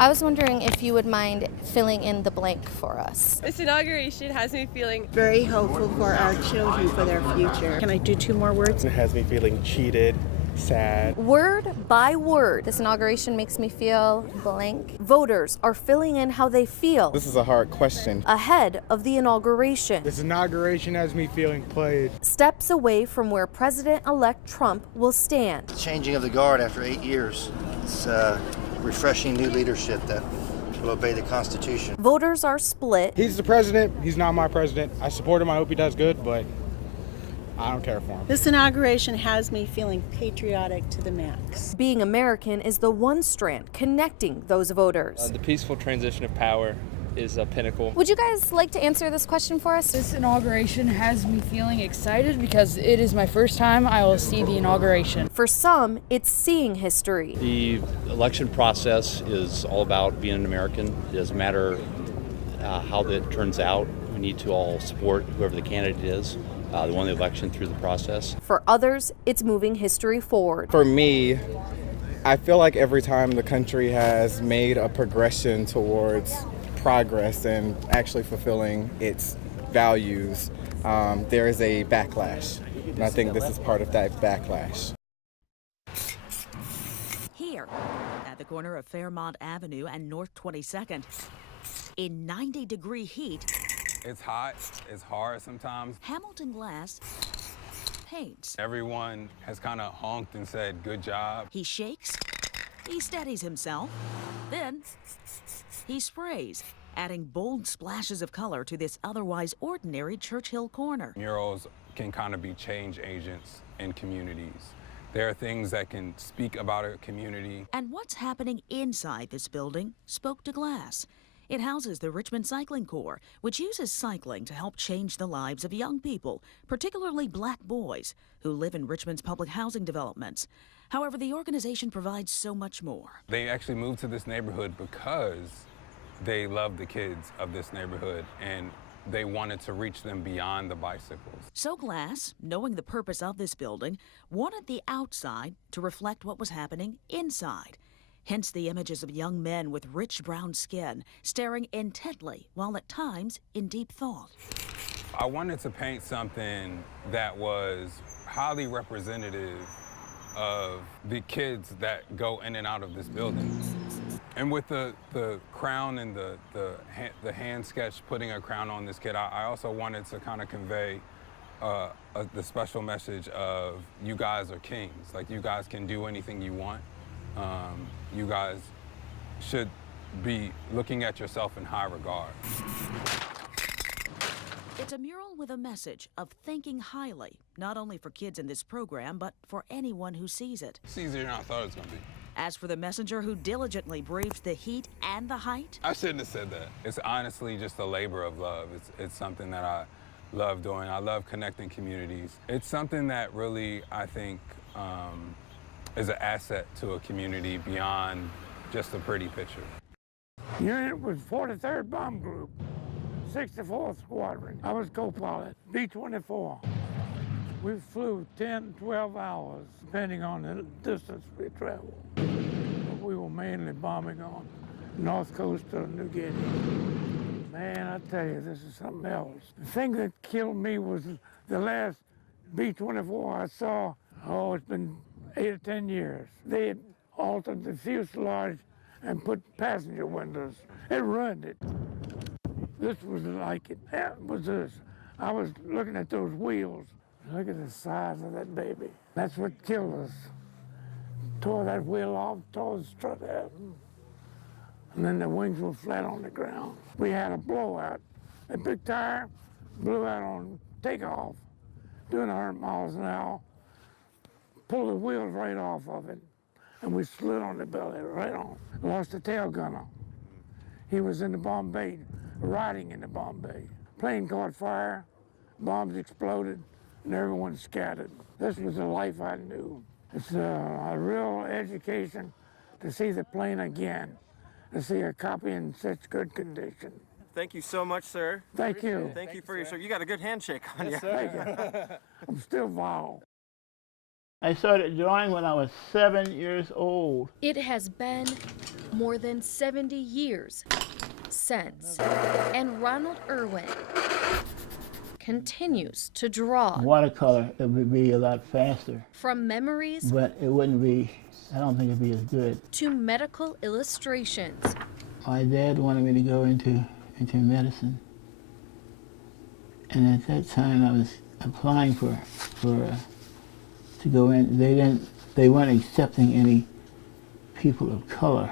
I was wondering if you would mind filling in the blank for us. This inauguration has me feeling very hopeful for our children, for their future. Can I do 2 more words? It has me feeling cheated, sad. Word by word, this inauguration makes me feel blank. Voters are filling in how they feel This is a hard question. ahead of the inauguration. This inauguration has me feeling played. Steps away from where President-elect Trump will stand. The changing of the guard after 8 years. It's refreshing new leadership that will obey the Constitution. Voters are split. He's the president. He's not my president. I support him. I hope he does good, but I don't care for him. This inauguration has me feeling patriotic to the max. Being American is the one strand connecting those voters. The peaceful transition of power is a pinnacle. Would you guys like to answer this question for us? This inauguration has me feeling excited because it is my first time I will see the inauguration. For some, it's seeing history. The election process is all about being an American. It doesn't matter how that turns out. We need to all support whoever the candidate is. They won the election through the process. For others, it's moving history forward. For me, I feel like every time the country has made a progression towards progress and actually fulfilling its values, there is a backlash. And I think this is part of that backlash. Here, at the corner of Fairmont Avenue and North 22nd, in 90-degree heat, it's hot, it's hard sometimes. Hamilton Glass paints. Everyone has kind of honked and said, good job. He shakes, he steadies himself, then he sprays, adding bold splashes of color to this otherwise ordinary Churchill corner. Murals can kind of be change agents in communities. There are things that can speak about a community. And what's happening inside this building spoke to Glass. It houses the Richmond Cycling Corps, which uses cycling to help change the lives of young people, particularly black boys, who live in Richmond's public housing developments. However, the organization provides so much more. They actually moved to this neighborhood because they love the kids of this neighborhood and they wanted to reach them beyond the bicycles. So Glass, knowing the purpose of this building, wanted the outside to reflect what was happening inside. Hence the images of young men with rich brown skin, staring intently while at times in deep thought. I wanted to paint something that was highly representative of the kids that go in and out of this building. And with the crown and the hand sketch, putting a crown on this kid, I also wanted to kind of convey the special message of you guys are kings. Like, you guys can do anything you want. You guys should be looking at yourself in high regard. It's a mural with a message of thinking highly, not only for kids in this program, but for anyone who sees it. It's easier than I thought it was going to be. As for the messenger who diligently braved the heat and the height, I shouldn't have said that. It's honestly just a labor of love. It's something that I love doing. I love connecting communities. It's something that really, I think, is an asset to a community beyond just a pretty picture. Unit was 43rd Bomb Group, 64th Squadron. I was co-pilot, B-24. We flew 10, 12 hours, depending on the distance we traveled. But we were mainly bombing on north coast of New Guinea. Man, I tell you, this is something else. The thing that killed me was the last B-24 I saw. Oh, it's been 8 or 10 years. They had altered the fuselage and put passenger windows. It ruined it. This was like it. That was this. I was looking at those wheels. Look at the size of that baby. That's what killed us. Tore that wheel off, tore the strut out. And then the wings were flat on the ground. We had a blowout. A big tire blew out on takeoff, doing 100 miles an hour. Pulled the wheels right off of it, and we slid on the belly, right on. Lost the tail gunner. He was in the bomb bay, riding in the bomb bay. Plane caught fire, bombs exploded, and everyone scattered. This was the life I knew. It's a real education to see the plane again, to see a copy in such good condition. Thank you so much, sir. Thank you. Thank you for your service. You got a good handshake on you. Thank you. I'm still vile. I started drawing when I was 7 years old. It has been more than 70 years since, and Ronald Irwin continues to draw. Watercolor, it would be a lot faster. From memories, but it wouldn't be, I don't think it'd be as good. To medical illustrations. My dad wanted me to go into medicine. And at that time I was applying to go in. They weren't accepting any people of color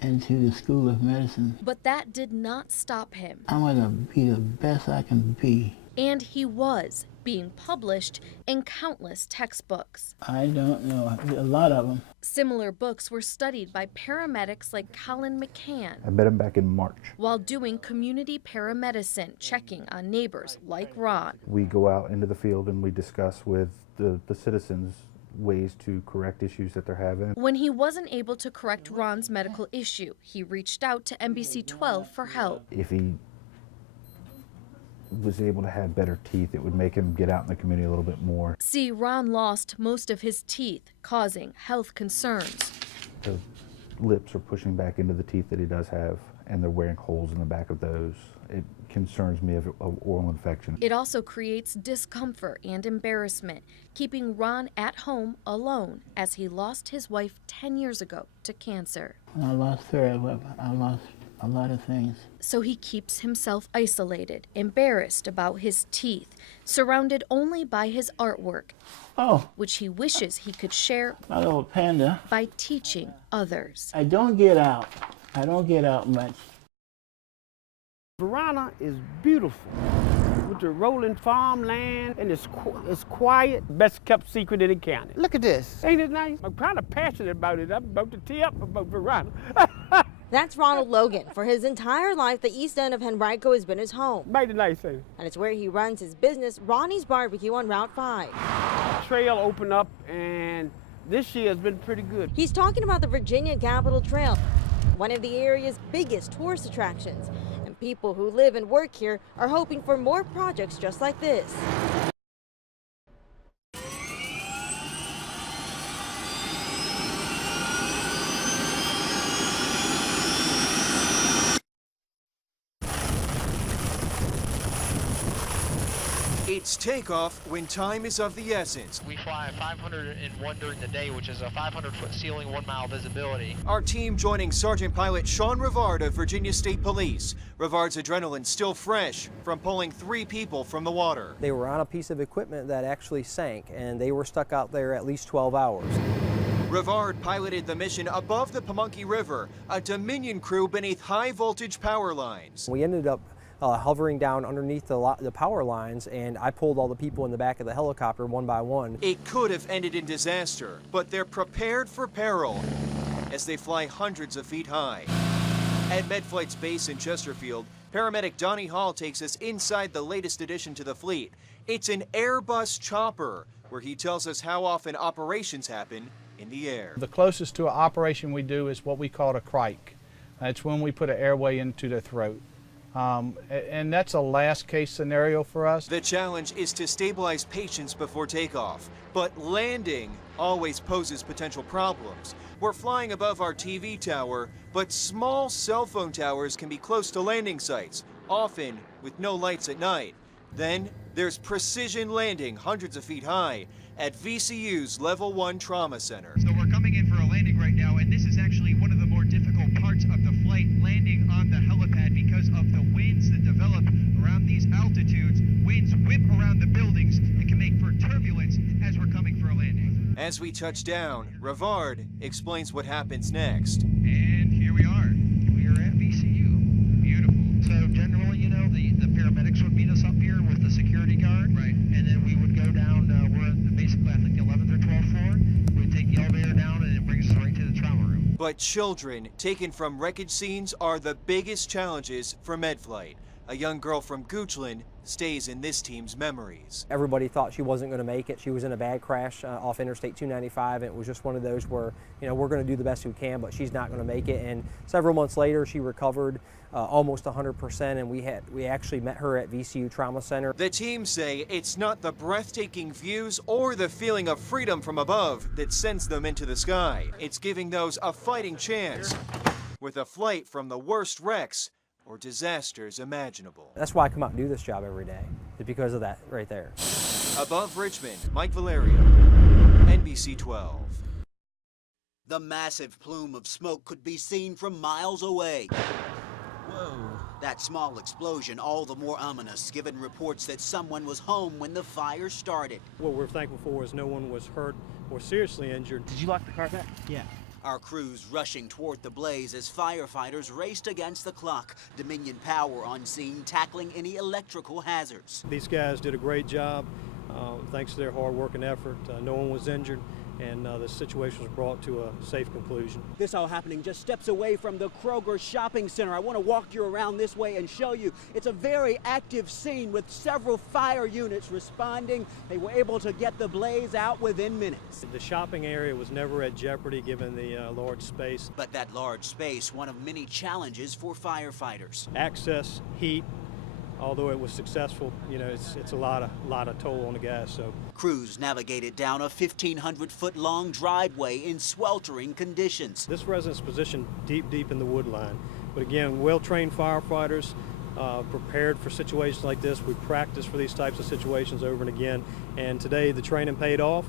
into the School of Medicine. But that did not stop him. I'm gonna be the best I can be. And he was being published in countless textbooks. I don't know, a lot of them. Similar books were studied by paramedics like Colin McCann. I met him back in March. While doing community paramedicine, checking on neighbors like Ron. We go out into the field and we discuss with the citizens ways to correct issues that they're having. When he wasn't able to correct Ron's medical issue, he reached out to NBC 12 for help. If he was able to have better teeth, it would make him get out in the community a little bit more. See, Ron lost most of his teeth, causing health concerns. The lips are pushing back into the teeth that he does have, and they're wearing holes in the back of those. It concerns me of oral infection. It also creates discomfort and embarrassment, keeping Ron at home alone as he lost his wife 10 years ago to cancer. When I lost her, I lost a lot of things. So he keeps himself isolated, embarrassed about his teeth, surrounded only by his artwork, which he wishes he could share my little panda by teaching others. I don't get out. I don't get out much. Verona is beautiful with the rolling farmland, and it's quiet. Best kept secret in the county. Look at this. Ain't it nice? I'm kind of passionate about it. I'm about to tee up about Verona. That's Ronald Logan. For his entire life, the east end of Henrico has been his home. Mighty nice thing. And it's where he runs his business, Ronnie's Barbecue on Route 5. Trail opened up, and this year has been pretty good. He's talking about the Virginia Capitol Trail, one of the area's biggest tourist attractions. And people who live and work here are hoping for more projects just like this. It's takeoff when time is of the essence. We fly 501 during the day, which is a 500-foot ceiling, 1 mile visibility. Our team joining Sergeant Pilot Sean Rivard of Virginia State Police. Rivard's adrenaline still fresh from pulling 3 people from the water. They were on a piece of equipment that actually sank, and they were stuck out there at least 12 hours. Rivard piloted the mission above the Pamunkey River, a Dominion crew beneath high-voltage power lines. We ended up hovering down underneath the power lines, and I pulled all the people in the back of the helicopter one by one. It could have ended in disaster, but they're prepared for peril as they fly hundreds of feet high. At Medflight's base in Chesterfield, paramedic Donnie Hall takes us inside the latest addition to the fleet. It's an Airbus chopper, where he tells us how often operations happen in the air. The closest to an operation we do is what we call a crike. It's when we put an airway into the throat. And that's a last case scenario for us. The challenge is to stabilize patients before takeoff, but landing always poses potential problems. We're flying above our TV tower, but small cell phone towers can be close to landing sites, often with no lights at night. Then there's precision landing hundreds of feet high at VCU's Level 1 Trauma Center. So we're coming in for a landing right now, and this is actually one of the more difficult parts of the flight, landing on the helipad, because of the winds that develop around these altitudes. Winds whip around the buildings and can make for turbulence as we're coming for a landing. As we touch down, Rivard explains what happens next. And here we are. We are at VCU. Beautiful. So generally, you know, the paramedics would meet us up here with the security guard. Right. And then we would go down, we're at basically, I think, the 11th or 12th floor. We'd take the elevator down, and it brings us right to the trauma room. But children taken from wreckage scenes are the biggest challenges for Medflight. A young girl from Goochland stays in this team's memories. Everybody thought she wasn't going to make it. She was in a bad crash off Interstate 295, and it was just one of those where, you know, we're going to do the best we can, but she's not going to make it. And several months later, she recovered almost 100%, and we actually met her at VCU Trauma Center. The team say it's not the breathtaking views or the feeling of freedom from above that sends them into the sky. It's giving those a fighting chance with a flight from the worst wrecks or disasters imaginable. That's why I come out and do this job every day, is because of that right there. Above Richmond, Mike Valerio, NBC 12. The massive plume of smoke could be seen from miles away. Whoa. That small explosion all the more ominous given reports that someone was home when the fire started. What we're thankful for is no one was hurt or seriously injured. Did you lock the car back? Yeah. Our crews rushing toward the blaze as firefighters raced against the clock. Dominion Power on scene tackling any electrical hazards. These guys did a great job. Thanks to their hard work and effort, no one was injured, and the situation was brought to a safe conclusion. This all happening just steps away from the Kroger shopping center. I want to walk you around this way and show you it's a very active scene with several fire units responding. They were able to get the blaze out within minutes. The shopping area was never at jeopardy given the large space. But that large space, one of many challenges for firefighters. Access, heat. Although it was successful, you know, it's a lot of toll on the guys. So crews navigated down a 1,500-foot long driveway in sweltering conditions. This residence positioned deep in the wood line, but again, well-trained firefighters, prepared for situations like this. We practice for these types of situations over and again, and today the training paid off.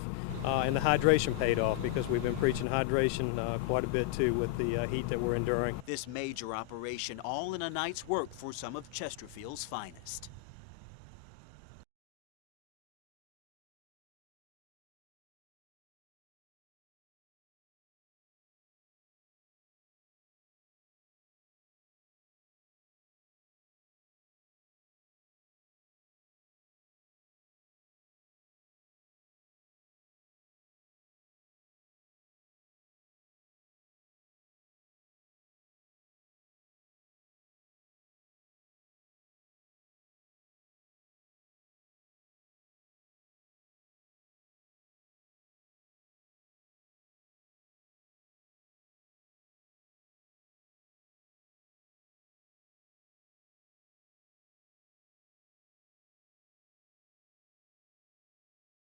And the hydration paid off because we've been preaching hydration quite a bit too with the heat that we're enduring. This major operation all in a night's work for some of Chesterfield's finest.